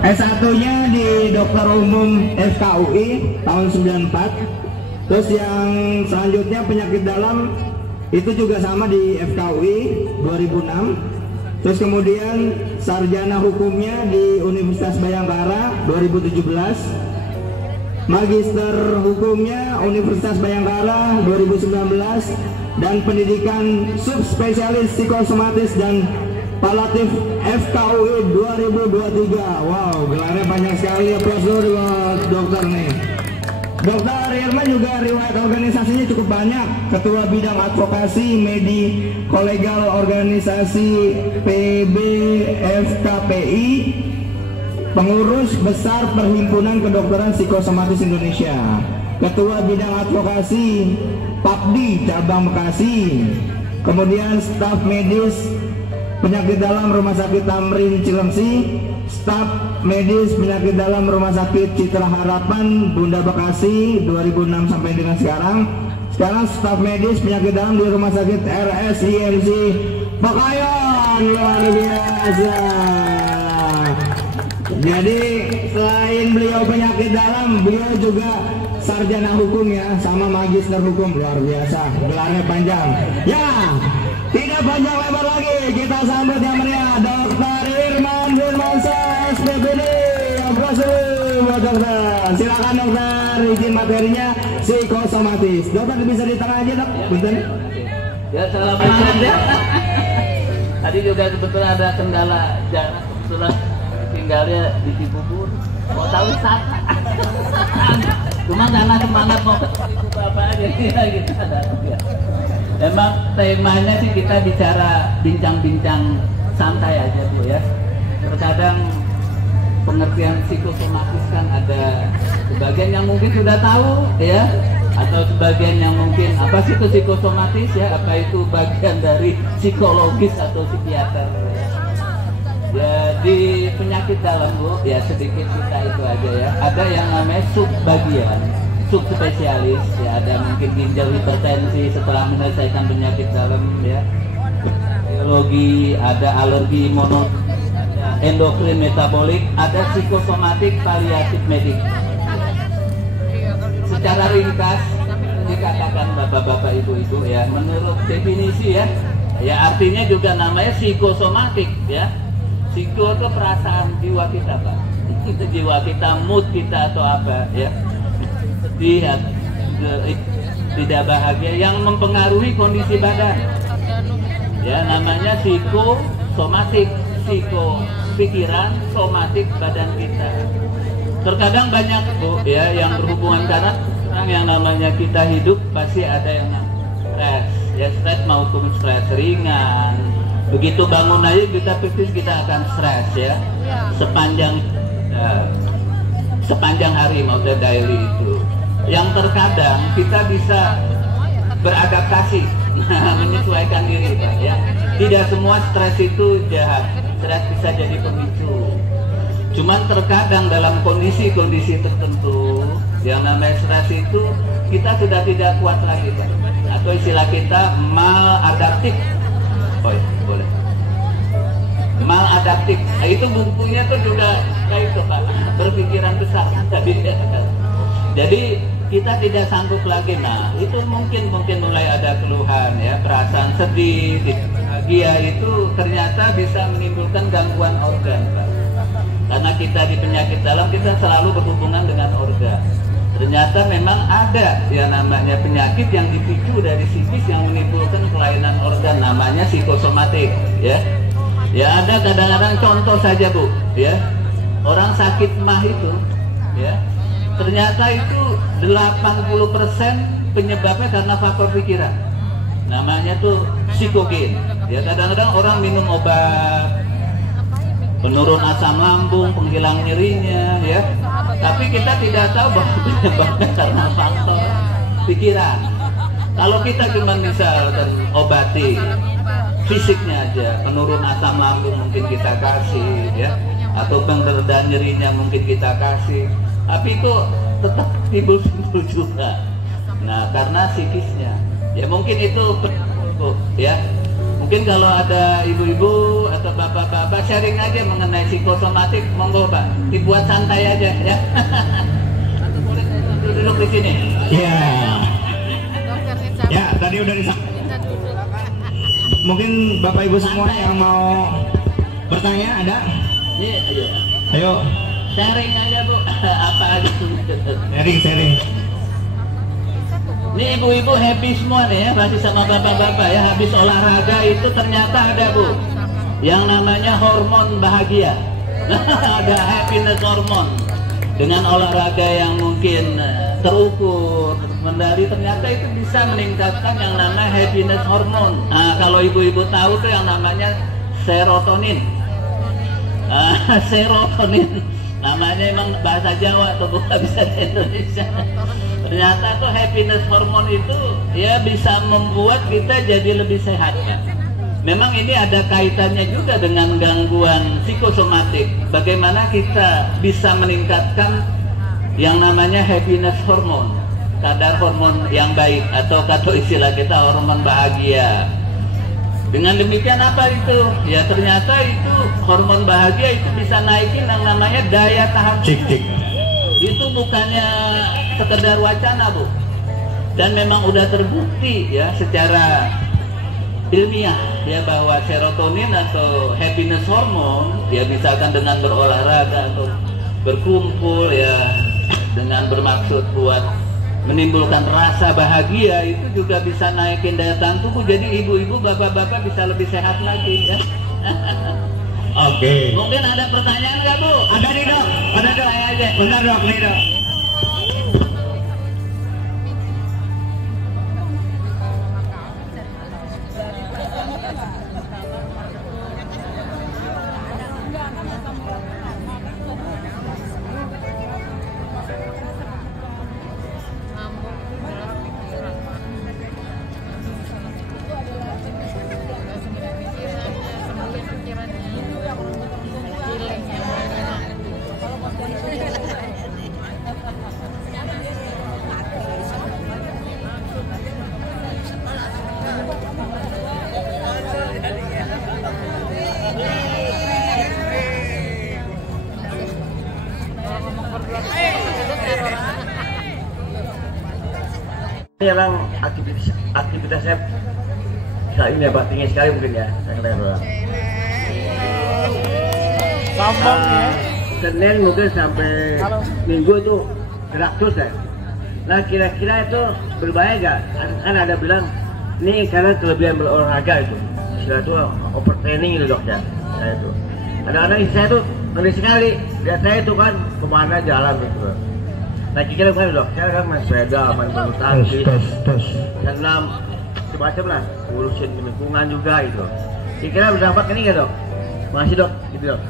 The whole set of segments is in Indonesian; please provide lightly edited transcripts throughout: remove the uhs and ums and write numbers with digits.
S1-nya di Dokter Umum FKUI tahun 94. Terus yang selanjutnya penyakit dalam itu juga sama di FKUI 2006. Terus kemudian sarjana hukumnya di Universitas Bayangkara 2017. Magister hukumnya Universitas Bayangkara 2019 dan pendidikan subspesialis psikosomatis dan palatif FKUI 2023. Wow, gelarnya banyak sekali. Aplaus dulu buat dokter nih. Dokter Irman juga riwayat organisasinya cukup banyak. Ketua bidang advokasi Medi Kolegal Organisasi PBFKPI, pengurus besar Perhimpunan Kedokteran Psikosomatis Indonesia, Ketua bidang advokasi PAPDI Cabang Bekasi, kemudian staf medis penyakit dalam Rumah Sakit Tamrin Cilengsi, staf medis penyakit dalam Rumah Sakit Citra Harapan Bunda Bekasi 2006 sampai dengan sekarang. Sekarang staf medis penyakit dalam di Rumah Sakit RSIMC Pekayon. Luar biasa. Jadi selain beliau penyakit dalam, beliau juga sarjana hukum ya, sama magister hukum. Luar biasa, gelarnya panjang. Ya, tidak panjang lebar lagi, kita sambut yang meriah Dr. Irman Firmansyah SPPD. Aplaus dulu buat dokter. Silakan dokter, izin materinya psikosomatis. Dokter bisa di tengah aja dok, bentar. Ya, assalamualaikum ya. Tadi juga sebetulnya ada kendala jarak, kebetulan tinggalnya di Cibubur. Mau tahu sana. Cuma karena semangat mau ketemu bapak aja gitu ada ya. Emang temanya sih kita bincang-bincang santai aja Bu ya. Terkadang pengertian psikosomatis kan ada sebagian yang mungkin sudah tahu ya, atau sebagian yang mungkin apa sih itu psikosomatis ya, apa itu bagian dari psikologis atau psikiater ya. Di penyakit dalam Bu ya, sedikit kita itu aja ya, ada yang namanya subbagian, subspesialis ya, ada mungkin ginjal hipertensi setelah menyelesaikan penyakit dalam ya, biologi, ada alergi imuno, ada endokrin metabolik, ada psikosomatik paliatif medik. Secara ringkas dikatakan bapak-bapak ibu-ibu ya, menurut definisi ya, ya artinya juga namanya psikosomatik ya. Psiko itu perasaan jiwa kita Pak, itu jiwa kita, mood kita atau apa ya, sedih, tidak bahagia yang mempengaruhi kondisi badan ya, namanya psikosomatik. Psiko pikiran, somatik badan kita. Terkadang banyak Bu ya yang berhubungan, karena orang yang namanya kita hidup pasti ada yang stres ya, stres maupun stres ringan. Begitu bangun aja kita pikir kita akan stres ya, sepanjang hari maksudnya daily itu. Yang terkadang kita bisa beradaptasi, menyesuaikan diri Pak ya. Tidak semua stres itu jahat, stres bisa jadi pemicu. Cuman terkadang dalam kondisi-kondisi tertentu yang namanya stres itu kita sudah tidak kuat lagi Pak, atau istilah kita maladaptif. Oh ya, boleh. Maladaptif. Nah, itu bukunya tuh juga kayak itu Pak, berpikiran besar tadi. Jadi kita tidak sanggup lagi. Nah, itu mungkin mulai ada keluhan ya, perasaan sedih, bahagia itu ternyata bisa menimbulkan gangguan organ Pak. Karena kita di penyakit dalam kita selalu berhubungan dengan organ. Ternyata memang ada yang namanya penyakit yang dipicu dari psikis yang menimbulkan kelainan organ, namanya psikosomatik ya. Ya ada kadang-kadang contoh saja Bu ya, orang sakit mah itu ya, ternyata itu 80% penyebabnya karena faktor pikiran, namanya tuh psikogen ya. Kadang-kadang orang minum obat penurun asam lambung, penghilang nyerinya ya, tapi kita tidak tahu bahwa penyebabnya karena faktor pikiran. Kalau kita cuma bisa obati fisiknya aja, penurun asam lambung mungkin kita kasih ya, atau pengereda nyerinya mungkin kita kasih, tapi itu tetap timbul juga. Nah karena psikisnya ya, mungkin itu ya, Mungkin kalau ada ibu-ibu atau bapak-bapak sharing aja mengenai psikosomatik, monggo Pak, dibuat santai aja ya. Atau boleh duduk di sini. Iya. Ya, tadi udah disampaikan. Mungkin Bapak Ibu semua yang mau bertanya ada? Iya, ayo. Ayo. Sharing aja Bu, apa aja. Sharing. Ini ibu-ibu happy semua nih ya, masih sama bapak-bapak ya. Habis olahraga itu ternyata ada Bu, yang namanya hormon bahagia. Ada happiness hormon. Dengan olahraga yang mungkin terukur, mengendali, ternyata itu bisa meningkatkan yang namanya happiness hormon. Nah, kalau ibu-ibu tahu tuh yang namanya serotonin. Serotonin. Namanya emang bahasa Jawa atau bukan bisa Indonesia. Ternyata tuh happiness hormone itu ya bisa membuat kita jadi lebih sehat ya. Memang ini ada kaitannya juga dengan gangguan psikosomatik. Bagaimana kita bisa meningkatkan yang namanya happiness hormone, kadar hormon yang baik atau kata istilah kita hormon bahagia. Dengan demikian apa itu? Ya ternyata itu hormon bahagia itu bisa naikin yang namanya daya tahan tubuh. Itu bukannya sekedar wacana Bu, dan memang udah terbukti ya secara ilmiah ya bahwa serotonin atau happiness hormone ya misalkan dengan berolahraga atau berkumpul ya dengan bermaksud buat menimbulkan rasa bahagia itu juga bisa naikin daya tahan tubuh. Jadi ibu-ibu bapak-bapak bisa lebih sehat lagi ya. Oke. Mungkin ada pertanyaan nggak Bu? Ada nih Dok. Ada Dok. Saya aja. Benar Dok nih Dok. Memang aktivitasnya saat ini ya Pak, tinggi sekali mungkin ya. Saya katakan Gampang ya. Senin mungkin sampai Minggu itu gerak terus ya. Nah kira-kira itu berbahaya nggak? Kan ada bilang ini karena kelebihan berolahraga itu, istilah itu overtraining itu Dok ya. Saya itu kadang-kadang saya tuh ngeri sekali, lihat saya itu kan kemana jalan gitu. Nah kira-kira bukan Dok, saya kan main sepeda, main bulu tangkis, senam, macam-macam lah, ngurusin lingkungan juga itu. Kira-kira berdampak ini nggak Dok? Makasih Dok, gitu Dok.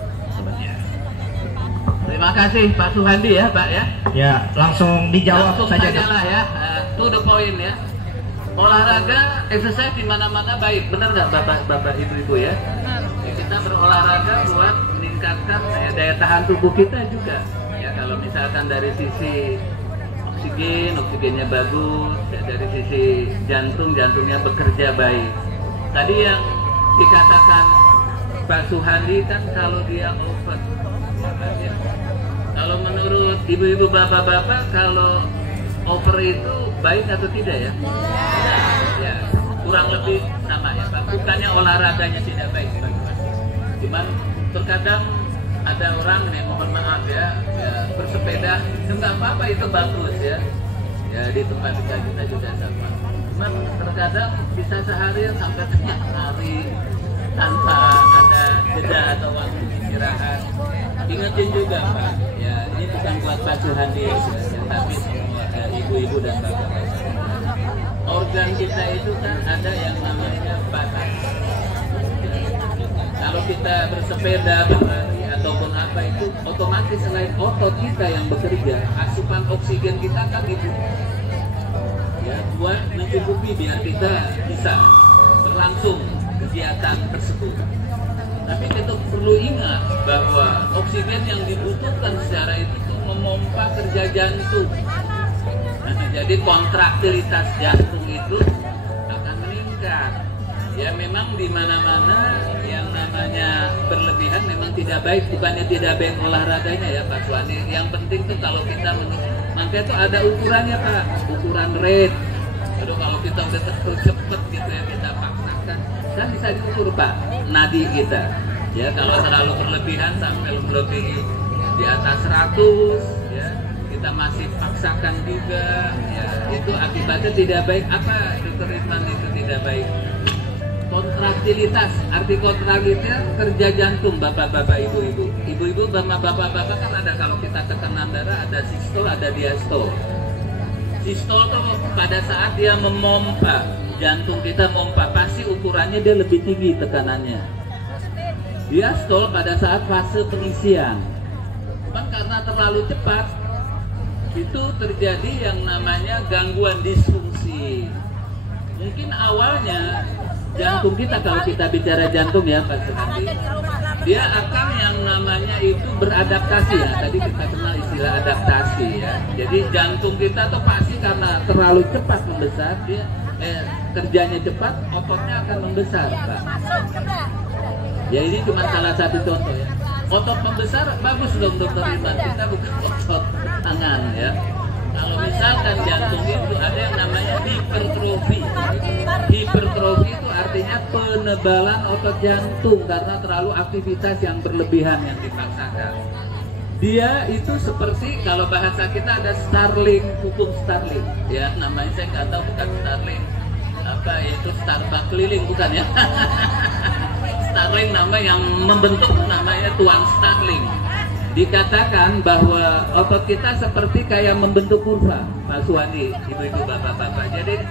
Terima kasih Pak Suhandi ya Pak ya. Ya langsung dijawab langsung saja lah ya. To the point ya. Olahraga, exercise di mana-mana baik, benar nggak bapak ibu-ibu ya? Ya? Kita berolahraga buat meningkatkan daya tahan tubuh kita juga. Ya kalau misalkan dari sisi oksigennya bagus, ya, dari sisi jantungnya bekerja baik. Tadi yang dikatakan Pak Suhandi kan kalau dia over, ya. Kalau menurut ibu-ibu bapak-bapak kalau over itu baik atau tidak ya? Ya kurang lebih sama ya Pak. Bukannya olahraganya tidak baik, cuman terkadang ada orang nih mohon maaf ya bersepeda nggak apa-apa itu bagus ya di tempat kita juga sama. Cuman terkadang bisa sehari sampai tengah hari tanpa ada jeda atau waktu istirahat. Ingetin juga Pak, ya ini bukan buat Pak Suhandi ya, tapi semua ibu-ibu dan bapak-bapak. Organ kita itu kan ada yang namanya batas. Kalau kita bersepeda, berlari ataupun apa itu, otomatis selain otot kita yang bekerja, asupan oksigen kita akan dibutuhkan. Ya, buat mencukupi biar kita bisa berlangsung kegiatan tersebut. Tapi kita perlu ingat bahwa oksigen yang dibutuhkan secara itu memompa kerja jantung. Nah, jadi kontraktilitas jantung itu akan meningkat. Ya memang di mana-mana yang namanya berlebihan memang tidak baik, bukannya tidak baik olahraganya ya Pak Suwandi. Yang penting tuh kalau kita makanya tuh ada ukurannya Pak, ukuran rate. Aduh kalau kita udah terlalu cepet gitu ya kita paksakan, kan bisa diukur Pak nadi kita. Ya kalau terlalu berlebihan sampai melebihi di atas 100 ya kita masih paksakan juga ya itu akibatnya tidak baik. Apa Dr. Ridwan itu tidak baik? Kontraktilitas, arti kontraktilitas kerja jantung bapak-bapak ibu-ibu. Ibu-ibu sama bapak-bapak kan ada kalau kita tekanan darah ada sistol ada diastol. Sistol tuh pada saat dia memompa, jantung kita mompa pasti ukurannya dia lebih tinggi tekanannya. Diastol pada saat fase pengisian. Kan karena terlalu cepat itu terjadi yang namanya gangguan disfungsi. Mungkin awalnya jantung kita, kalau kita bicara jantung ya Pak Suhandi, dia akan yang namanya itu beradaptasi ya. Tadi kita kenal istilah adaptasi ya. Jadi jantung kita tuh pasti karena terlalu cepat membesar, dia kerjanya cepat, ototnya akan membesar Pak. Ya ini cuma salah satu contoh ya. Otot membesar bagus dong Dokter Iman, kita bukan otot tangan ya. Kalau misalkan jantung itu ada yang namanya hipertrofi. Hipertrofi itu artinya penebalan otot jantung karena terlalu aktivitas yang berlebihan yang dipaksakan. Dia itu seperti kalau bahasa kita ada Starling, hukum Starling ya, namanya saya nggak tahu bukan Starling apa itu Starbucks keliling bukan ya. Starling nama yang membentuk namanya Tuan Starling. Dikatakan bahwa otot kita seperti kayak membentuk kurva, Pak Suwandi, ibu-ibu, bapak-bapak. Jadi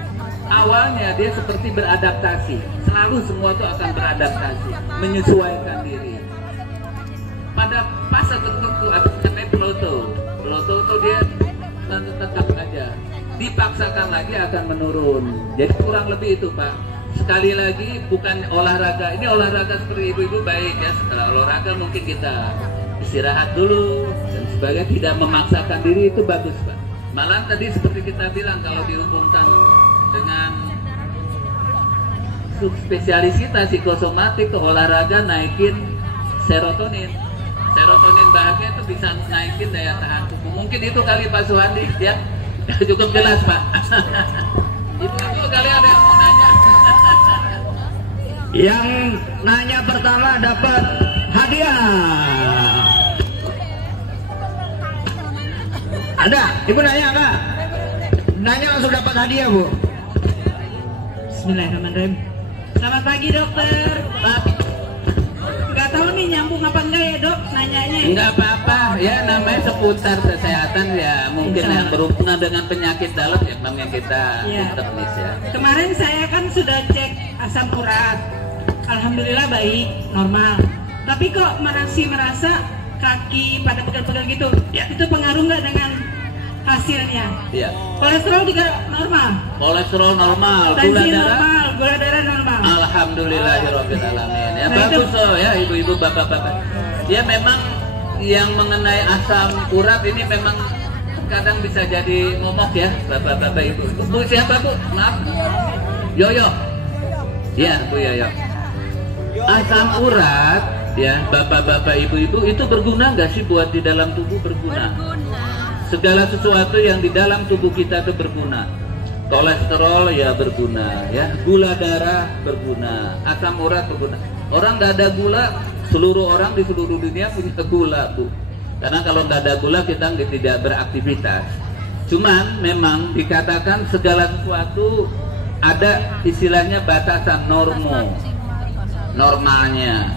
awalnya dia seperti beradaptasi, selalu semua itu akan beradaptasi, menyesuaikan diri. Pada fase tertentu ada namanya plateau. Plateau itu dia tetap aja, dipaksakan lagi akan menurun. Jadi kurang lebih itu Pak. Sekali lagi bukan olahraga, ini olahraga seperti ibu-ibu baik ya. Setelah olahraga mungkin kita istirahat dulu dan sebagainya, tidak memaksakan diri itu bagus Pak. Malah tadi seperti kita bilang kalau dihubungkan dengan subspesialitas psikosomatik ke olahraga naikin serotonin. Serotonin bahagia itu bisa naikin daya tahan tubuh. Mungkin itu kali Pak Suhandi ya. Cukup jelas Pak. Itu kali ada yang mau nanya. Yang nanya pertama dapat hadiah. Ada, ibu nanya Kak? Nanya langsung dapat hadiah Bu. Bismillahirrahmanirrahim. Selamat pagi dokter. Gak tahu nih nyambung apa enggak ya dok nanyanya. Enggak apa-apa ya, namanya seputar kesehatan ya, mungkin yang berhubungan dengan penyakit dalam ya bang yang kita teknis ya. Kemarin saya kan sudah cek asam urat, alhamdulillah baik, normal. Tapi kok masih merasa kaki pada pegal-pegal gitu, itu pengaruh nggak dengan hasilnya? Iya. Kolesterol juga normal. Kolesterol normal, gula darah, gula darah normal. Alhamdulillahirabbil alamin. Ya bagus loh ya ibu-ibu, bapak-bapak. Ya memang yang mengenai asam urat ini memang kadang bisa jadi momok ya bapak-bapak ibu. Bu siapa Bu? Maaf. Yoyo. Ya Bu Yoyo. Asam urat ya bapak-bapak ibu-ibu itu berguna nggak sih buat di dalam tubuh? Berguna. Segala sesuatu yang di dalam tubuh kita itu berguna. Kolesterol ya berguna ya, gula darah berguna, asam urat berguna. Orang nggak ada gula, seluruh orang di seluruh dunia punya gula Bu. Karena kalau nggak ada gula kita tidak beraktivitas. Cuman memang dikatakan segala sesuatu ada istilahnya batasan normalnya.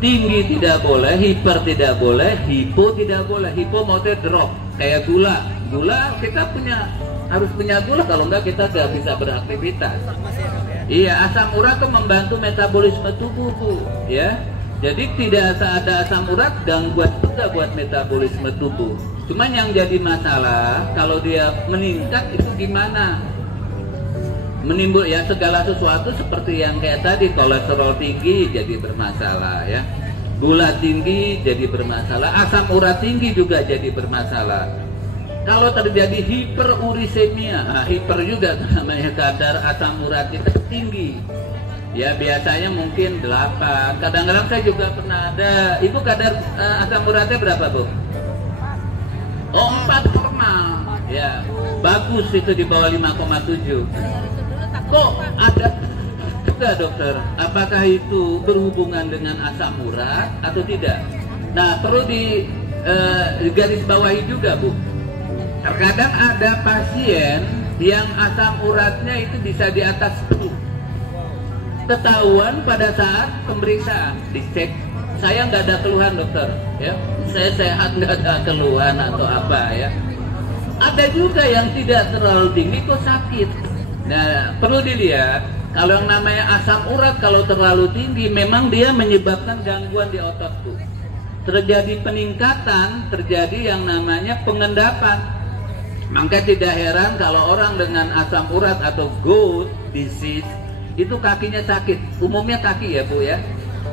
Tinggi tidak boleh, hiper tidak boleh, hipo tidak boleh. Hipo maksudnya drop, kayak gula. Gula kita harus punya gula, kalau enggak kita tidak bisa beraktivitas. Iya, asam urat itu membantu metabolisme tubuh Bu, ya. Jadi tidak ada asam urat gangguan juga buat metabolisme tubuh. Cuman yang jadi masalah kalau dia meningkat itu gimana? Menimbul ya segala sesuatu seperti yang kayak tadi, kolesterol tinggi jadi bermasalah ya, gula tinggi jadi bermasalah, asam urat tinggi juga jadi bermasalah. Kalau terjadi hiperurisemia, hiper juga namanya, kadar asam urat kita tinggi Ya biasanya mungkin 8. Kadang-kadang saya juga pernah ada. Ibu kadar asam uratnya berapa, Bu? Oh, 4 normal. Ya, bagus itu di bawah 5,7. Kok ada juga, dokter? Apakah itu berhubungan dengan asam urat atau tidak? Nah, perlu di garis bawahi juga, Bu. Terkadang ada pasien yang asam uratnya itu bisa di atas 10. Ketahuan pada saat pemeriksaan, dicek, saya nggak ada keluhan, dokter, ya, saya sehat, nggak ada keluhan atau apa, ya. Ada juga yang tidak terlalu tinggi kok sakit. Nah, perlu dilihat, kalau yang namanya asam urat kalau terlalu tinggi, memang dia menyebabkan gangguan di otot tuh. Terjadi peningkatan, terjadi yang namanya pengendapan. Maka tidak heran kalau orang dengan asam urat atau gout disease itu kakinya sakit, umumnya kaki ya Bu ya,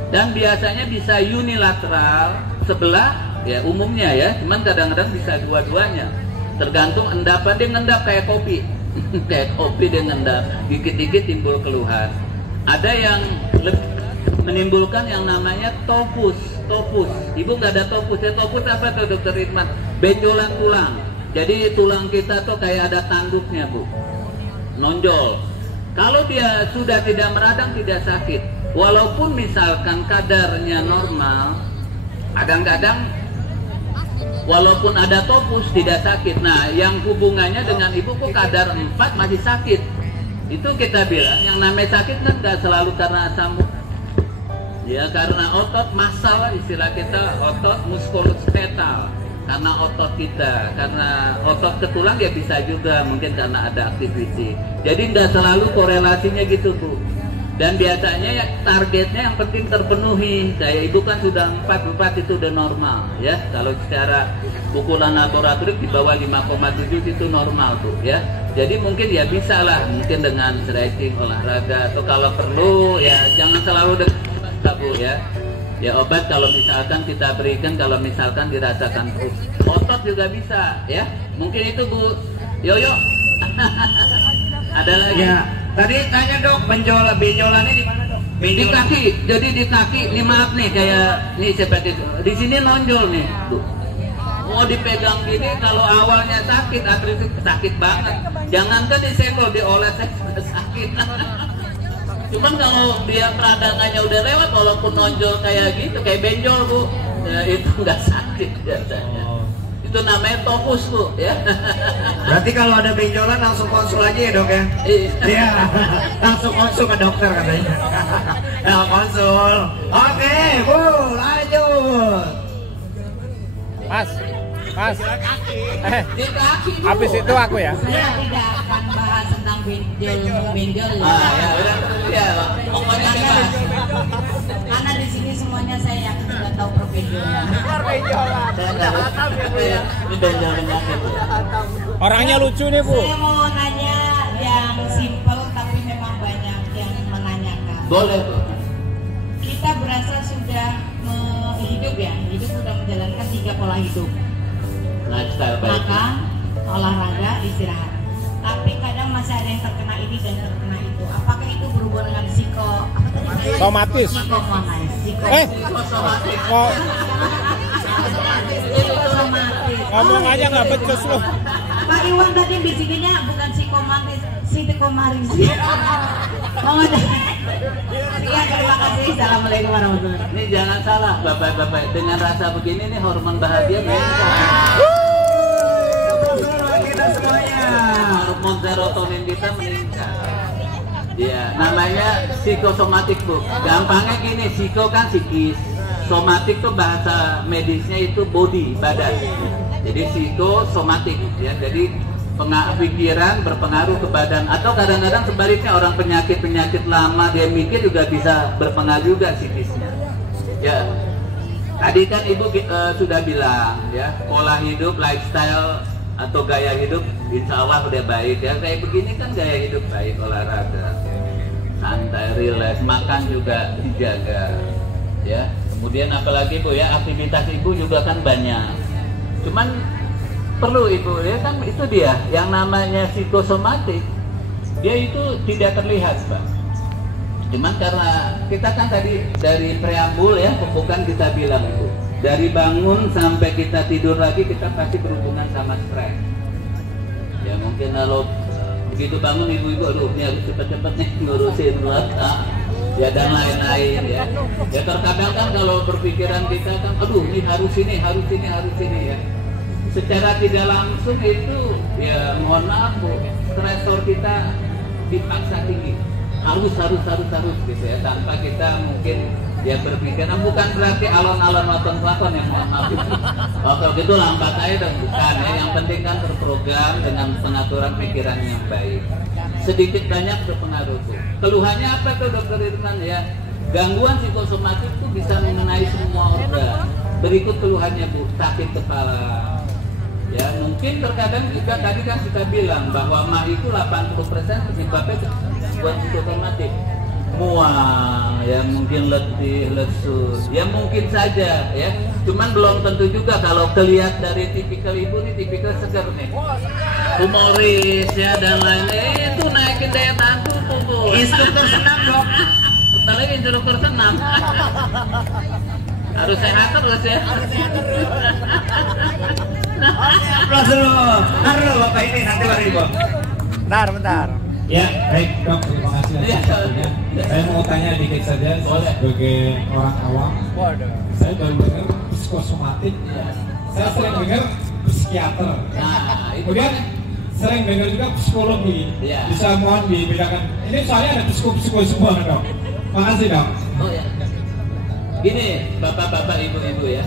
dan biasanya bisa unilateral sebelah ya umumnya ya, cuman kadang-kadang bisa dua-duanya, tergantung endapan. Dia ngendap kayak kopi kayak kopi dia ngendap, dikit-dikit timbul keluhan. Ada yang lebih menimbulkan yang namanya topus. Ibu nggak ada topus ya? Topus apa tuh dokter Ridman? Benjolan tulang. Jadi tulang kita tuh kayak ada tanduknya Bu, nonjol. Kalau dia sudah tidak meradang, tidak sakit, walaupun misalkan kadarnya normal, kadang-kadang walaupun ada topus tidak sakit. Nah, yang hubungannya dengan ibu kok kadar 4 masih sakit, itu kita bilang yang namanya sakit kan nggak selalu karena asam urat. Ya, karena otot masal, istilah kita otot muskuloskeletal. Karena otot kita, karena otot ke tulang ya bisa juga mungkin karena ada aktivitas. Jadi nggak selalu korelasinya gitu Bu. Dan biasanya ya targetnya yang penting terpenuhi. Saya ibu kan sudah 4 itu udah normal ya. Kalau secara pukulan laboratorium di bawah 5,7 itu normal Bu ya. Jadi mungkin ya bisa lah, mungkin dengan stretching, olahraga, atau kalau perlu ya jangan selalu dengan obat Bu ya. Ya obat kalau misalkan kita berikan, kalau misalkan dirasakan otot juga bisa ya. Mungkin itu Bu Yoyo. Ada lagi Ya, tadi tanya dok, benjolannya di mana dok? di kaki. Jadi di kaki, nih maaf nih kayak nih seperti itu. Di sini nonjol nih tuh. Mau dipegang gini kalau awalnya sakit, artritis sakit banget. Jangankan disenggol, dioles sudah sakit. Cuman kalau dia peradangannya udah lewat, walaupun nonjol kayak gitu, kayak benjol Bu, ya, itu nggak sakit biasanya. Itu namanya topus Bu ya. Berarti kalau ada benjolan langsung konsul aja ya dok ya? Iya, langsung konsul ke dokter katanya. Nah, konsul. Oke Bu, lanjut. Mas, Di kaki Bu. habis itu aku ya. Saya tidak akan bahas tentang benjol ya. Ya udah ya. Pokoknya dibahas. Karena di sini semuanya saya yakin sudah tahu perbenjolan. Saya nggak tahu ya. Ini benjol penyakit. Orangnya lucu nih Bu. Saya mau nanya yang simpel tapi memang banyak yang menanyakan. Boleh Bu. Kita berasa sudah hidup ya, hidup sudah menjalankan 3 pola hidup. Lifestyle baik. Makan, olahraga, istirahat. Tapi kadang masih ada yang terkena ini dan terkena itu. Apakah itu berhubungan dengan Somatis. psikomonas? Kok ngomong aja nggak becus lu. Pak Iwan tadi bisikinnya bukan psikomatis, psikomaris. Sekian, terima kasih. Assalamualaikum warahmatullahi wabarakatuh. Ini jangan salah Bapak-bapak, dengan rasa begini nih hormon bahagia meningkat. Kita semuanya. Hormon serotonin kita meningkat. Ya, namanya psikosomatik Bu. Gampangnya gini, psiko kan psikis, somatik tuh bahasa medisnya itu body, badan. Jadi psikosomatik ya. Jadi pikiran berpengaruh ke badan, atau kadang-kadang sebaliknya orang penyakit lama dia mikir juga bisa berpengaruh juga psikisnya. Ya, tadi kan Ibu sudah bilang ya, pola hidup, lifestyle atau gaya hidup insya Allah udah baik ya. Kayak begini kan gaya hidup baik, olahraga, santai, relax, makan juga dijaga ya. Kemudian apalagi Bu ya, aktivitas Ibu juga kan banyak. Cuman perlu Ibu ya, kan itu dia yang namanya psikosomatik, dia itu tidak terlihat Pak. Cuman karena kita kan tadi dari preambul ya, pembukaan kita bilang itu dari bangun sampai kita tidur lagi kita pasti berhubungan sama stres. Ya mungkin kalau begitu bangun ibu-ibu, aduh ini harus cepet-cepet nih ngurusin keluarga, ya dan lain-lain ya. Ya terkadang kan kalau berpikiran kita kan, aduh ini harus ini ya. Secara tidak langsung itu ya mohon maaf Bu, stresor kita dipaksa tinggi. Harus gitu ya, tanpa kita mungkin ya berpikiran, bukan berarti alon-alon lakon yang mohon maaf itu. Kalau gitu lambat aja dan bukan ya, yang penting kan terprogram dengan pengaturan pikiran yang baik. Sedikit banyak berpengaruh tuh. Keluhannya apa tuh Dokter Irman ya? Gangguan psikosomatik itu bisa mengenai semua organ. Berikut keluhannya Bu, sakit kepala. Ya mungkin terkadang juga tadi kan kita bilang bahwa mah itu 80% penyebabnya buat psikosomatik. Mual, ya mungkin letih, lesu, ya mungkin saja ya. Cuman belum tentu juga kalau kelihat dari tipikal ibu nih, tipikal segar nih, humoris ya dan lain-lain, itu naikin daya tahan tubuh Bu. Instruktur senam dong. Bentar lagi instruktur senam. Harus sehat terus ya. Aplaus dulu. Ntar dulu Bapak ini, nanti baru Ibu. Bentar. Ya, baik Dok, terima kasih atas waktunya. Saya mau tanya dikit saja sebagai orang awam. Saya baru dengar psikosomatik. Saya sering dengar psikiater. Nah, itu Kemudian sering dengar juga psikologi. Iya. Bisa mohon dibedakan. Ini soalnya ada psiko semua kan Dok. Makasih Dok. Oh ya. Gini, bapak-bapak, ibu-ibu ya.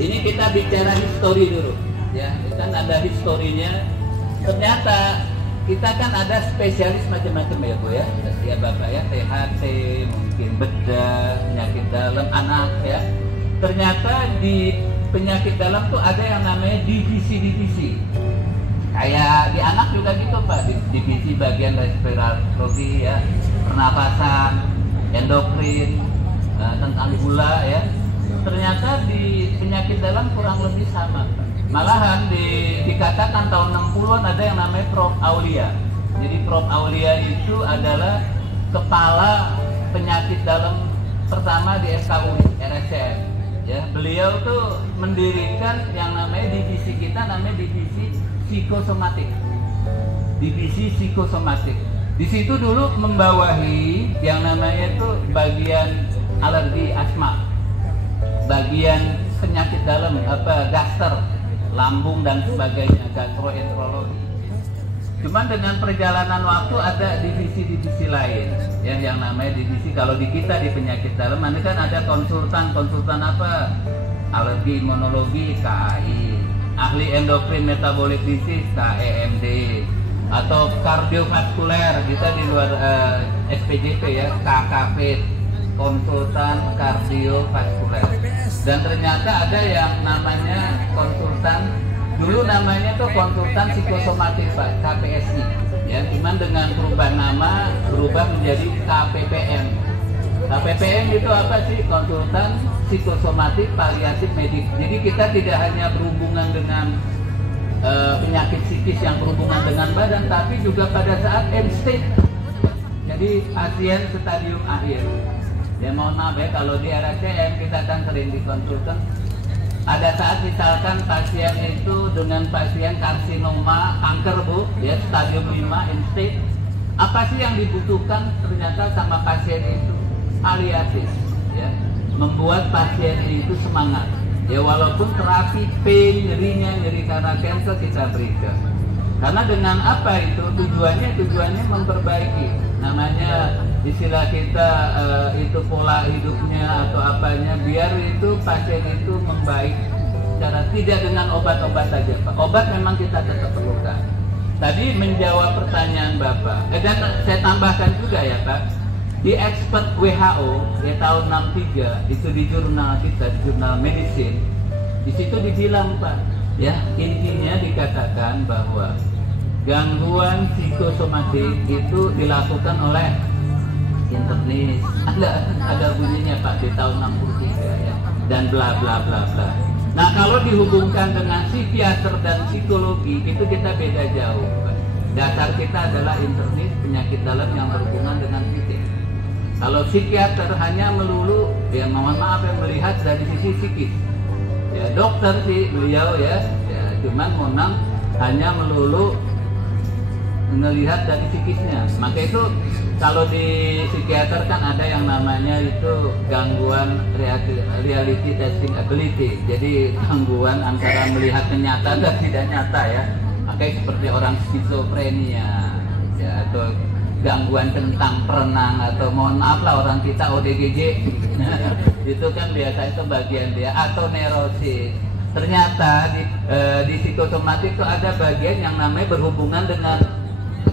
Ini kita bicara histori dulu, ya. Kan ada historinya. Ternyata kita kan ada spesialis macam-macam ya Bu ya. Ya Bapak ya, THT, mungkin bedah, penyakit dalam anak ya. Ternyata di penyakit dalam tuh ada yang namanya divisi-divisi. Kayak di anak juga gitu Pak, divisi bagian respirasi ya, pernapasan, endokrin, tentang gula ya. Ternyata di penyakit dalam kurang lebih sama. Malahan dikatakan tahun 60-an ada yang namanya Prof. Aulia. Jadi Prof. Aulia itu adalah kepala penyakit dalam pertama di FKU RSCM. Ya, beliau tuh mendirikan yang namanya divisi kita namanya divisi psikosomatik. Divisi psikosomatik. Di situ dulu membawahi yang namanya itu bagian alergi asma, bagian penyakit dalam gaster, lambung dan sebagainya, gastroenterologi. Cuman dengan perjalanan waktu ada divisi-divisi lain ya, yang namanya divisi kalau di kita di penyakit dalam ini kan ada konsultan apa, alergi imunologi KAI, ahli endokrin metabolic disease KEMD, atau kardiovaskuler kita di luar SPJP ya, KKP, konsultan kardiovaskuler. Dan ternyata ada yang namanya konsultan, dulu namanya tuh konsultan psikosomatik Pak, KPSI ya, cuman dengan perubahan nama berubah menjadi KPPM. KPPM itu apa sih? Konsultan psikosomatik paliatif medik. Jadi kita tidak hanya berhubungan dengan penyakit psikis yang berhubungan dengan badan, tapi juga pada saat end stage, jadi pasien stadium akhir. Ya mohon maaf ya, kalau di RSCM kita kan sering dikonsultan. Ada saat misalkan pasien itu dengan pasien karsinoma, kanker Bu, ya stadium 5 end stage. Apa sih yang dibutuhkan ternyata sama pasien itu? Paliatif, ya, membuat pasien itu semangat. Ya walaupun terapi pain, nyeri karena cancer kita berikan. Karena dengan apa itu tujuannya memperbaiki, namanya istilah kita itu pola hidupnya atau apanya, biar itu pasien itu membaik secara tidak dengan obat-obat saja Pak. Obat memang kita tetap perlukan. Tadi menjawab pertanyaan Bapak, dan saya tambahkan juga ya Pak, di expert WHO di tahun 63 itu di jurnal kita, di jurnal medicine, di situ dibilang Pak, ya intinya dikatakan bahwa gangguan psikosomatik itu dilakukan oleh internis, ada bunyinya Pak di tahun 63 ya, dan bla bla bla bla. Nah kalau dihubungkan dengan psikiater dan psikologi itu kita beda jauh Pak. Dasar kita adalah internis, penyakit dalam yang berhubungan dengan fisik. Kalau psikiater hanya melulu, ya mohon maaf ya, melihat dari sisi psikis. Ya dokter sih beliau ya cuman mohon hanya melulu melihat dari psikisnya. Maka itu kalau di psikiater kan ada yang namanya itu gangguan reality testing ability. Jadi gangguan antara melihat nyata dan tidak nyata ya. Makanya seperti orang skizofrenia ya, atau gangguan tentang perenang, atau mohon maaf lah orang kita ODGJ itu kan biasa itu bagian dia, atau neurosis. Ternyata di psikosomatik itu ada bagian yang namanya berhubungan dengan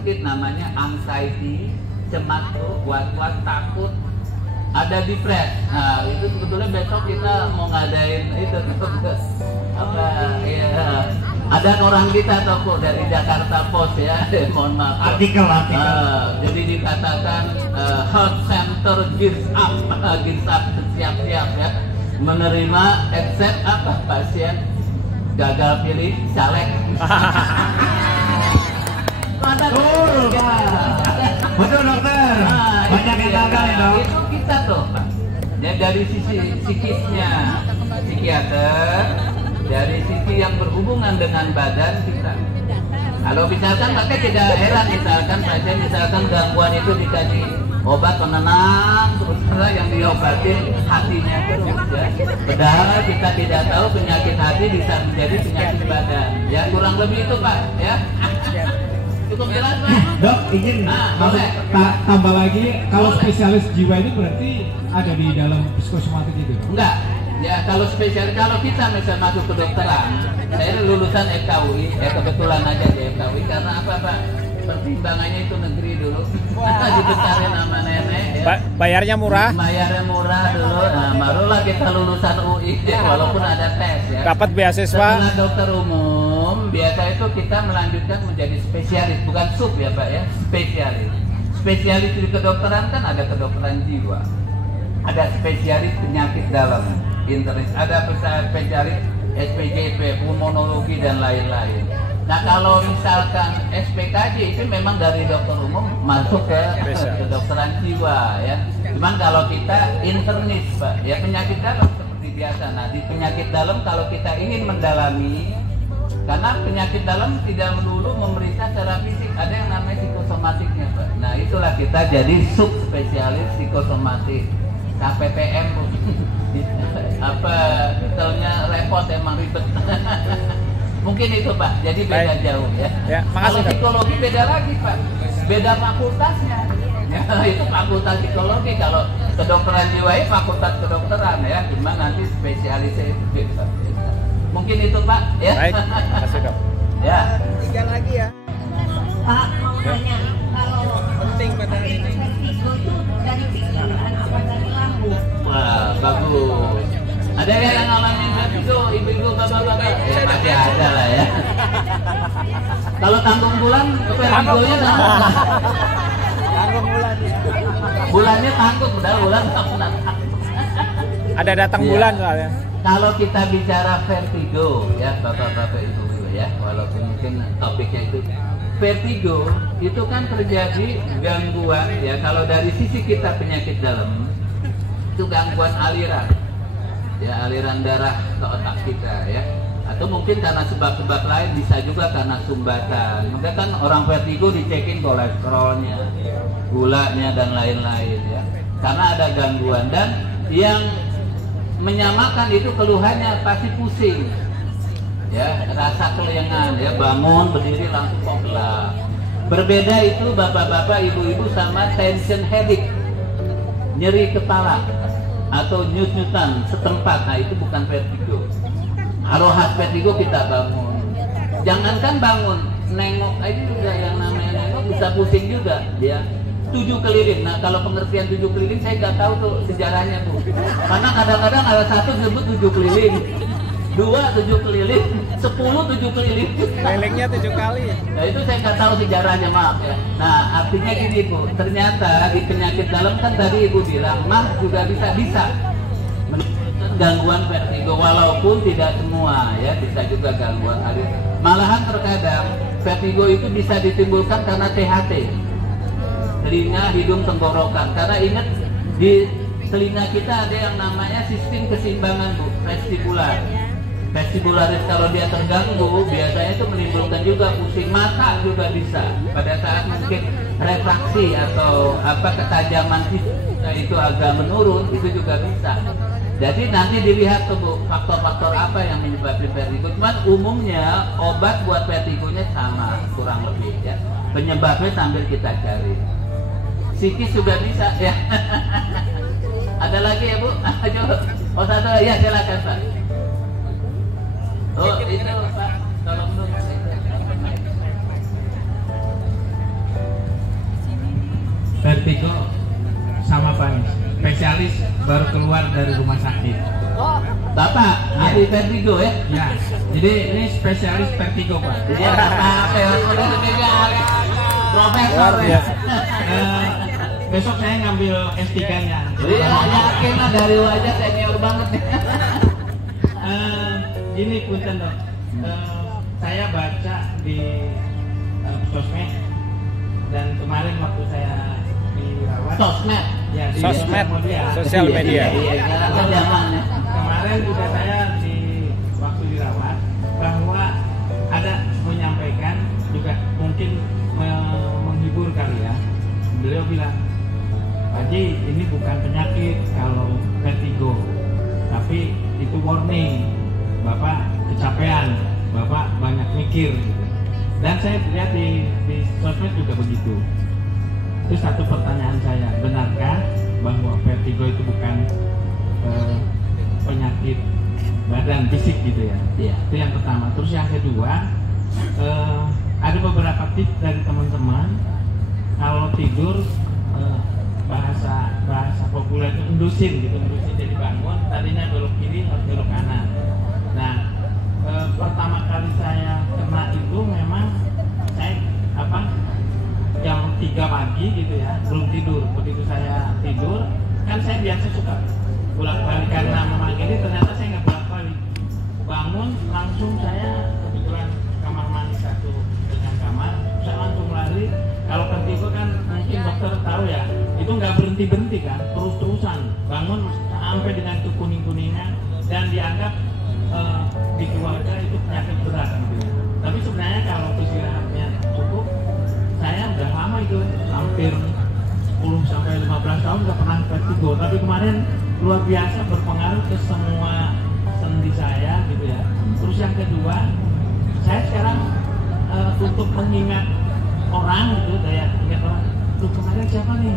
namanya anxiety, cemas, was-was, takut, ada depres. Nah itu sebetulnya besok kita mau ngadain itu apa ya, ada orang kita toko dari Jakarta Post ya, mohon maaf. Artikel. Jadi dikatakan health center gears up siap-siap ya menerima accept apa pasien gagal pilih caleg. Betul dokter. Banyak yang gagal ya dok. Itu kita tuh Pak. Ya dari sisi psikisnya psikiater, dari sisi yang berhubungan dengan badan kita. Kalau misalkan pakai tidak heran misalkan gangguan itu dikasih obat penenang terus yang diobatin hatinya terus ya. Padahal kita tidak tahu penyakit hati bisa menjadi penyakit badan. Ya kurang lebih itu Pak ya. Cukup jelas Pak. Dok, izin tambah lagi, kalau spesialis jiwa ini berarti ada di dalam psikosomatik itu? Enggak. Ya kalau spesial, kalau kita misalnya masuk ke kedokteran, saya lulusan FKUI, kebetulan aja di FKUI karena apa Pak? Pertimbangannya itu negeri dulu, dibesarin sama nenek. Ya. Bayarnya murah? Bayarnya murah dulu, nah barulah kita lulusan UI, walaupun ada tes ya. Dapat beasiswa? Setelah dokter umum, biasa itu kita melanjutkan menjadi spesialis, bukan sub ya Pak ya, spesialis. Spesialis di kedokteran kan ada kedokteran jiwa, ada spesialis penyakit dalam, internis, ada spesialis SPJP, pulmonologi dan lain-lain. Nah kalau misalkan SPKJ itu memang dari dokter umum masuk ke kedokteran jiwa ya. Cuman kalau kita internis Pak, ya penyakit dalam seperti biasa. Nah di penyakit dalam kalau kita ingin mendalami, karena penyakit dalam tidak melulu memeriksa secara fisik, ada yang namanya psikosomatiknya Pak. Nah itulah kita jadi subspesialis psikosomatik, KPPM. Apa titelnya repot, emang ribet. Mungkin itu Pak, jadi beda jauh ya. Kalau psikologi beda lagi Pak, beda fakultasnya. Ya, itu fakultas psikologi, kalau kedokteran jiwa itu fakultas kedokteran ya, cuma nanti spesialisnya itu beda. Mungkin itu Pak ya. Baik, makasih Dok. Ya. 3 lagi ya. Pak mau tanya, kalau penting pada ini. vertigo itu dari pikiran apa dari lambung? Wah bagus. Ada yang ngalamin vertigo, ibu-ibu, bapak-bapak? Ya pasti ada lah ya. Kalau tanggung bulan, vertigonya Tanggung bulan. bulannya tanggung, udah bulan tahunan. Ada datang bulan soalnya. Kalau kita bicara vertigo, ya bapak-bapak ibu-ibu ya, walaupun mungkin topiknya itu vertigo, itu kan terjadi gangguan ya. Kalau dari sisi kita penyakit dalam, itu gangguan aliran. Ya aliran darah ke otak kita ya, atau mungkin karena sebab-sebab lain, bisa juga karena sumbatan. Maka kan orang vertigo dicekin kolesterolnya, gulanya dan lain-lain ya, karena ada gangguan. Dan yang menyamakan itu keluhannya pasti pusing ya, rasa kelengan ya, bangun berdiri langsung kok gelap. Berbeda itu bapak-bapak ibu-ibu sama tension headache, nyeri kepala atau nyut-nyutan setempat. Nah itu bukan vertigo. Kalau khas vertigo kita bangun, jangankan bangun, nengok aja juga yang namanya nengok bisa pusing juga dia. 7 keliling. Nah kalau pengertian 7 keliling saya nggak tahu tuh sejarahnya tuh, karena kadang-kadang ada satu disebut 7 keliling, 2 7 keliling, 10 7 keliling. Kelilingnya 7 kali. Nah itu saya nggak tahu sejarahnya, maaf ya. Nah artinya gini Bu, ternyata di penyakit dalam kan tadi Ibu bilang mah juga bisa menimbulkan gangguan vertigo, walaupun tidak semua ya, bisa juga gangguan aliran. Malahan terkadang vertigo itu bisa ditimbulkan karena THT, telinga, hidung, tenggorokan. Karena ingat Di telinga kita ada yang namanya sistem keseimbangan, Bu, vestibular. Vestibularis kalau dia terganggu, biasanya itu menimbulkan juga pusing mata juga bisa. Pada saat mungkin refraksi atau ketajaman kita itu agak menurun, itu juga bisa. Jadi nanti dilihat tuh, Bu, faktor-faktor apa yang menyebabkan vertigo. Cuman umumnya obat buat vertigonya sama kurang lebih ya. Penyebabnya sambil kita cari. Psikis juga bisa ya. Ada lagi ya, Bu? Coba. Oh, satu ya, silakan, Pak. Oh, itu Pak, tolong dong. Vertigo sama Pak, spesialis baru keluar dari rumah sakit. Bapak, ahli vertigo ya? Ya, jadi ini spesialis vertigo Pak. Jadi apa ya? Profesor ya. Besok saya ngambil S3-nya. Iya, yakin lah dari wajah senior banget nih. Ini punten dong, saya baca di sosmed dan kemarin waktu saya dirawat. Sosmed? Ya, di Sosmed, sosial media. Iya, kan zamannya. Kemarin juga saya waktu dirawat bahwa ada menyampaikan juga mungkin menghibur kali ya. Beliau bilang, Pak Haji, ini bukan penyakit kalau vertigo, tapi itu warning. Bapak kecapean, Bapak banyak mikir gitu. Dan saya lihat di sosmed juga begitu. Itu satu pertanyaan saya, benarkah bahwa vertigo itu bukan penyakit badan fisik gitu ya? Iya. Itu yang pertama. Terus yang kedua, ada beberapa tips dari teman-teman kalau tidur, bahasa populer itu indusin gitu, indusin jadi bangun, tadinya belok kiri harus belok kanan. Nah, pertama kali saya kena itu memang saya jam 3 pagi gitu ya, belum tidur. Begitu saya tidur, kan saya biasa suka bolak-balik karena memang ini ternyata saya nggak bolak-balik. Bangun langsung saya kebetulan kamar mandi satu dengan kamar, saya langsung lari. Kalau vertigo kan mungkin dokter tahu ya, itu nggak berhenti kan, terus-terusan bangun sampai dengan itu kuning-kuningnya dan dianggap di keluarga itu penyakit berat gitu. Tapi sebenarnya kalau istirahatnya cukup, saya udah lama itu hampir 10 sampai 15 tahun nggak pernah vertigo. Tapi kemarin luar biasa berpengaruh ke semua sendi saya gitu ya. Terus yang kedua, saya sekarang untuk mengingat orang gitu, kayak ingat orang, tuh kemarin siapa nih?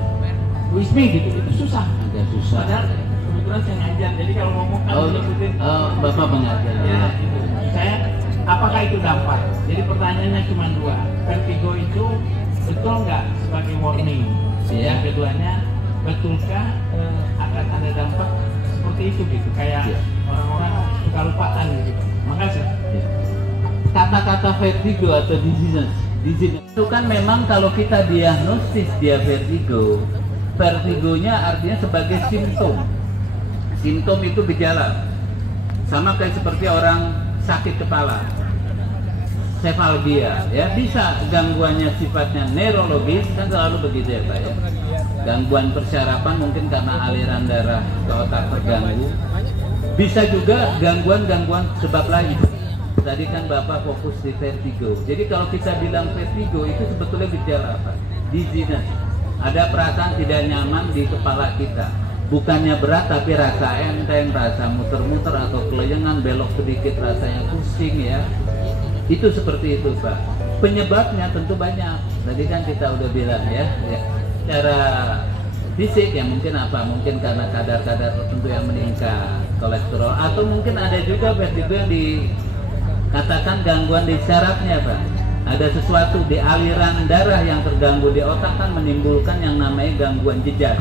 Wismi gitu, itu susah. Agak susah. Padahal kebetulan saya ngajar, jadi kalau ngomong kan nyebutin. Bapak mengajar. Ya, gitu. Saya, apakah itu dampak? Jadi pertanyaannya cuma dua. Vertigo itu betul nggak sebagai warning? Iya. Yang keduanya, betulkah akan ada dampak seperti itu gitu? Kayak orang-orang suka lupaan gitu. Makasih. Kata-kata vertigo atau dizziness itu kan memang kalau kita diagnosis dia vertigonya artinya sebagai simptom. Simptom itu gejala, sama kayak seperti orang sakit kepala, sefalgia ya, bisa gangguannya sifatnya neurologis, kan selalu begitu ya Pak ya. Gangguan persyarapan mungkin karena aliran darah ke otak terganggu, bisa juga gangguan-gangguan sebab lain. Tadi kan Bapak fokus di vertigo. Jadi kalau kita bilang vertigo itu sebetulnya gejala apa? Dizziness. Ada perasaan tidak nyaman di kepala kita. Bukannya berat tapi rasa enteng, rasa muter-muter atau keleyengan, belok sedikit rasanya pusing ya. Itu seperti itu Pak. Penyebabnya tentu banyak. Tadi kan kita udah bilang ya. Secara fisik ya mungkin apa? Mungkin karena kadar-kadar tertentu yang meningkat, kolesterol, atau mungkin ada juga vertigo yang dikatakan gangguan di syarafnya Pak. Ada sesuatu di aliran darah yang terganggu di otak kan menimbulkan yang namanya gangguan jejak.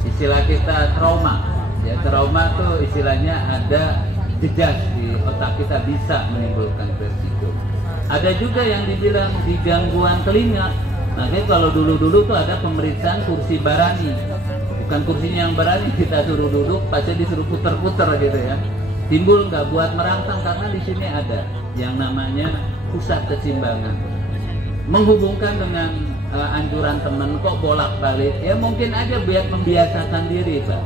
Istilah kita trauma. Ya, trauma tuh istilahnya ada jejak di otak kita bisa menimbulkan vertigo. Ada juga yang dibilang di gangguan telinga. Makanya kalau dulu-dulu tuh ada pemeriksaan kursi barani. Bukan kursinya yang barani, kita suruh duduk, pasien disuruh puter-puter gitu ya. Timbul nggak buat merangsang karena di sini ada yang namanya pusat keseimbangan, menghubungkan dengan anjuran temen kok bolak-balik, ya mungkin aja biar membiasakan diri Pak.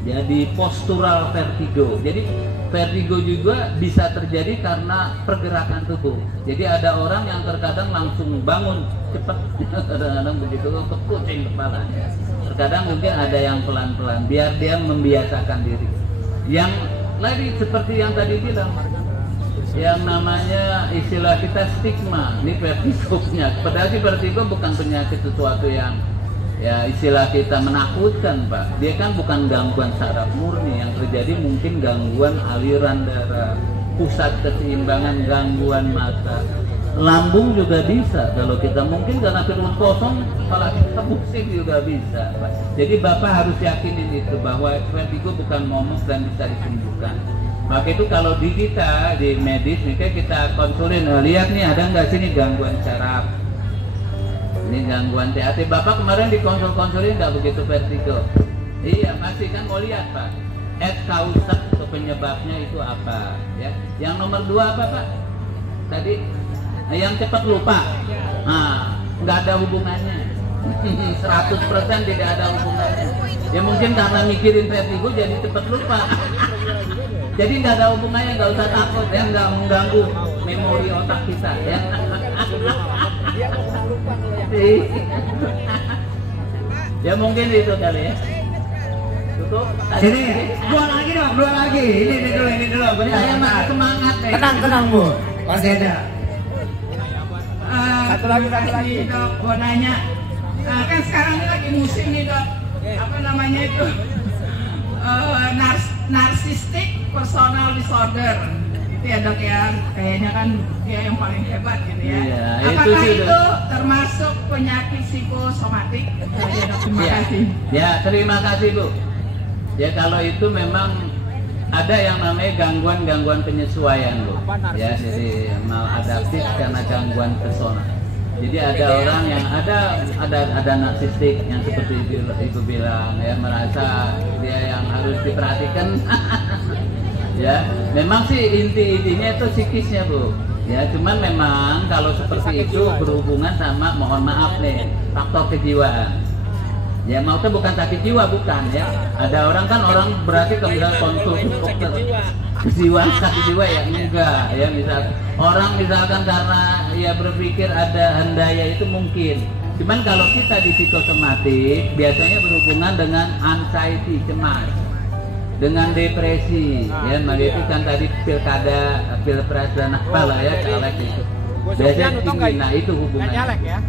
Jadi postural vertigo. Jadi vertigo juga bisa terjadi karena pergerakan tubuh. Jadi ada orang yang terkadang langsung bangun cepat, kadang-kadang begitu pusing kepalanya. Terkadang mungkin ada yang pelan-pelan, biar dia membiasakan diri. Yang lagi seperti yang tadi bilang, yang namanya istilah kita stigma, ini vertigo penyakit. Padahal sih vertigo bukan penyakit sesuatu yang ya istilah kita menakutkan Pak. Dia kan bukan gangguan saraf murni, yang terjadi mungkin gangguan aliran darah, pusat keseimbangan, gangguan mata, lambung juga bisa. Kalau kita mungkin karena perut kosong, kepala kita pusing juga bisa Pak. Jadi Bapak harus yakinin itu bahwa vertigo bukan momok dan bisa disembuhkan. Maka itu kalau di kita di medis nih kita konsulin, lihat nih ada nggak sini gangguan saraf, ini gangguan TAT. Bapak kemarin di konsulin nggak begitu vertigo? Iya masih kan mau lihat Pak. Causa atau penyebabnya itu apa? Ya. Yang nomor 2 apa Pak? Tadi yang cepat lupa. Nah, nggak ada hubungannya. 100% tidak ada hubungannya. Ya mungkin karena mikirin vertigo jadi cepat lupa. Jadi nggak ada hubungannya, nggak usah takut ya, nggak mengganggu memori otak kita ya. Ya mungkin itu kali ya. Tutup. Sini, dua lagi. Ini dulu. Saya masih semangat nih. Tenang Bu, masih ada. Satu lagi Dok, mau nanya. Kan sekarang ini lagi musim nih Dok. Apa namanya itu? Narcissistic personal disorder. Itu ya Dok ya, kayaknya kan dia yang paling hebat gitu ya. Iya, apakah itu itu termasuk penyakit psikosomatik? Ya, Dok, terima kasih. Ya, terima kasih Bu. Ya kalau itu memang ada yang namanya gangguan penyesuaian Bu. Ya, jadi maladaptif karena gangguan persona. Jadi ada orang yang ada narsistik yang seperti Ibu bilang ya, merasa dia yang harus diperhatikan. Ya, memang sih intinya itu psikisnya Bu. Ya, cuman memang kalau seperti itu berhubungan sama, mohon maaf nih, faktor kejiwaan. Ya, maksudnya bukan sakit jiwa, bukan ya. Ada orang kan berarti kalau misalnya konsul dokter kejiwaan, sakit jiwa ya enggak ya. Misalkan karena ya berpikir ada hendaya itu mungkin. Cuman kalau kita di psikosomatik biasanya berhubungan dengan anxiety, cemas, dengan depresi ya. Maka itu kan tadi pilpres dan apalah ya, caleg itu biasanya tinggi. Nah itu hubungannya ya.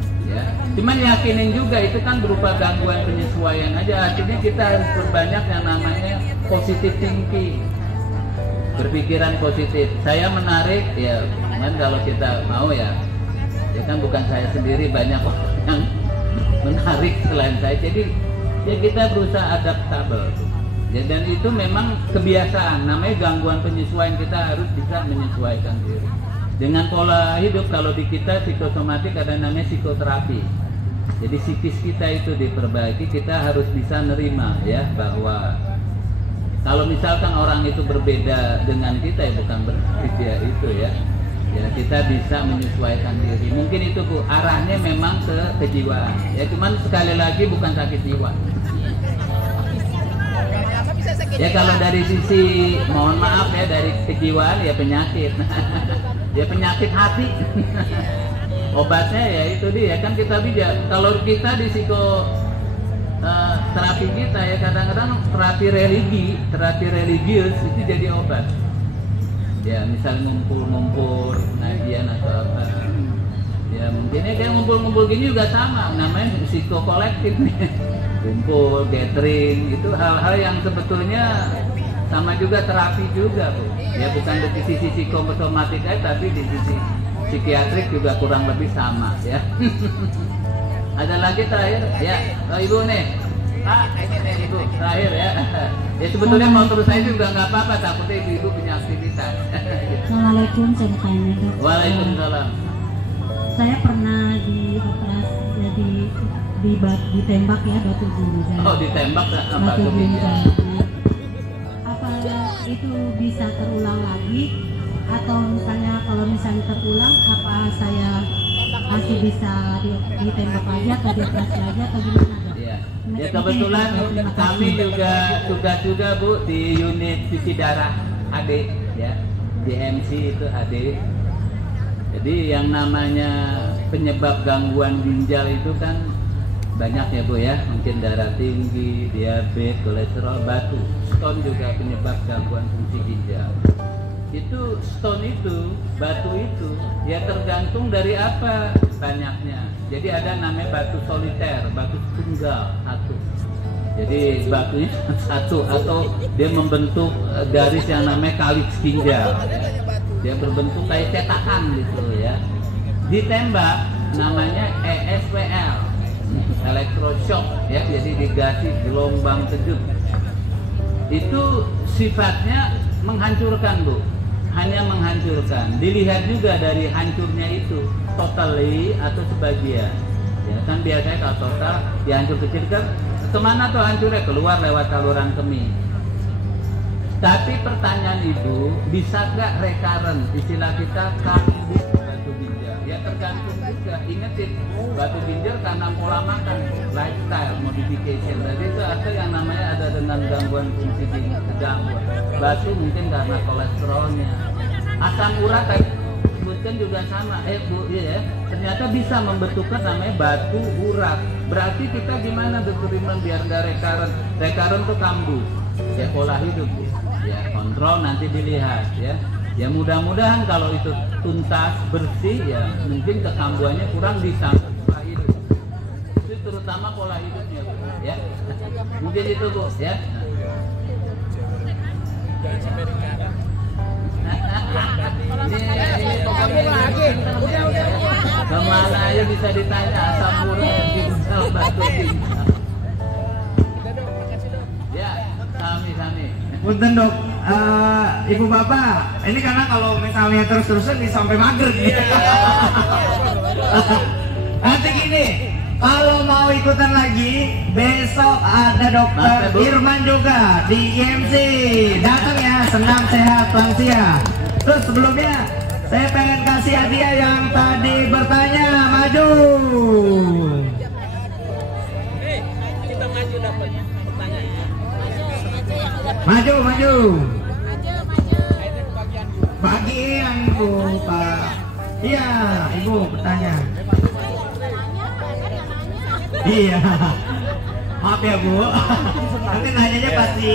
Cuman yakinin juga itu kan berupa gangguan penyesuaian aja. Artinya kita harus berbanyak yang namanya positive thinking, berpikiran positif. Saya menarik ya, kan kalau kita mau ya kan bukan saya sendiri, banyak orang yang menarik selain saya. Jadi ya kita berusaha adaptabel ya, dan itu memang kebiasaan. Namanya gangguan penyesuaian, kita harus bisa menyesuaikan diri dengan pola hidup. Kalau di kita psikosomatik ada namanya psikoterapi. Jadi psikis kita itu diperbaiki. Kita harus bisa nerima ya bahwa kalau misalkan orang itu berbeda dengan kita ya bukan berarti dia itu ya. Ya kita bisa menyesuaikan diri. Mungkin itu Bu, arahnya memang ke kejiwaan. Ya cuman sekali lagi bukan sakit jiwa. Ya kalau dari sisi mohon maaf ya, dari kejiwaan ya penyakit. Ya penyakit hati. Obatnya ya itu dia kan kita bijak. Kalau kita di terapi kita ya kadang-kadang terapi religius itu jadi obat. Ya misal ngumpul pengajian atau apa. Ya mungkin kayak ngumpul-ngumpul gini juga sama, namanya psikokolektif nih. Kumpul, gathering, itu hal-hal yang sebetulnya sama juga terapi juga Bu. Ya bukan dari sisi psikosomatik aja, tapi di sisi psikiatrik juga kurang lebih sama ya. Ada lagi terakhir ya, Ibu nih. Pak, ini nih Ibu terakhir ya. Ya sebetulnya mau terus saya juga nggak apa-apa, takutnya Ibu punya aktivitas. Assalamualaikum, saya tanya Dok. Waalaikumsalam. Saya pernah dioperasi jadi ditembak ya batu ginjal. Oh ditembak batu ginjal. Apa itu bisa terulang lagi? Atau misalnya kalau misalnya terulang, apa saya masih bisa ditembak lagi atau dioperasi lagi atau gimana dok? Iya. Ya kebetulan kami juga tugas juga Bu di unit cuci darah AD ya, DMC itu AD. Jadi yang namanya penyebab gangguan ginjal itu kan banyak ya Bu ya, mungkin darah tinggi, diabetes, kolesterol, batu. Stone juga penyebab gangguan fungsi ginjal. Itu stone itu, batu itu ya tergantung dari apa banyaknya. Jadi ada namanya batu soliter, batu tunggal satu. Jadi batunya satu atau dia membentuk garis yang namanya kaliks ginjal. Dia berbentuk kayak cetakan gitu ya. Ditembak namanya ESWL, elektroshock ya. Jadi dikasih gelombang kejut. Itu sifatnya menghancurkan Bu. Hanya menghancurkan. Dilihat juga dari hancurnya itu totally atau sebagian. Ya kan biasanya kalau total dihancur kecil kan kemana tuh hancurnya? Keluar lewat saluran kemih. Tapi pertanyaan Ibu, bisa nggak recurrent? Istilah kita kambuh batu ginjal. Ya tergantung juga. Ingetin batu ginjal karena pola makan, lifestyle modification. Jadi itu ada yang namanya ada dengan gangguan fungsi ginjal. Batu mungkin karena kolesterolnya. Asam urat tadi sebutkan juga sama. Bu, ya, ternyata bisa membentukkan namanya batu urat. Berarti kita gimana berteriman biar nggak recurrent? Recurrent tuh kambuh. Ya pola hidup Bu. Ya kontrol nanti dilihat ya. Ya mudah-mudahan kalau itu tuntas bersih ya mungkin kekambuhannya kurang disambut pola hidup. Itu terutama pola hidupnya Bu, ya. Mungkin itu Bu ya. Kemana aja bisa ditanya asam urat ginjal batu ginjal. Ya, sami. Punten dok, ibu bapak, ini karena kalau misalnya terus-terusan bisa sampai mager gitu. Nanti gini, kalau mau ikutan lagi, besok ada dokter Irman juga di IMC. Datang ya, senam sehat lansia. Terus sebelumnya, saya pengen kasih hadiah yang tadi bertanya, maju. Maju. Bagi yang ibu Pak. Iya, ibu bertanya. Iya. Maaf ya Bu. Nanti nanyanya pasti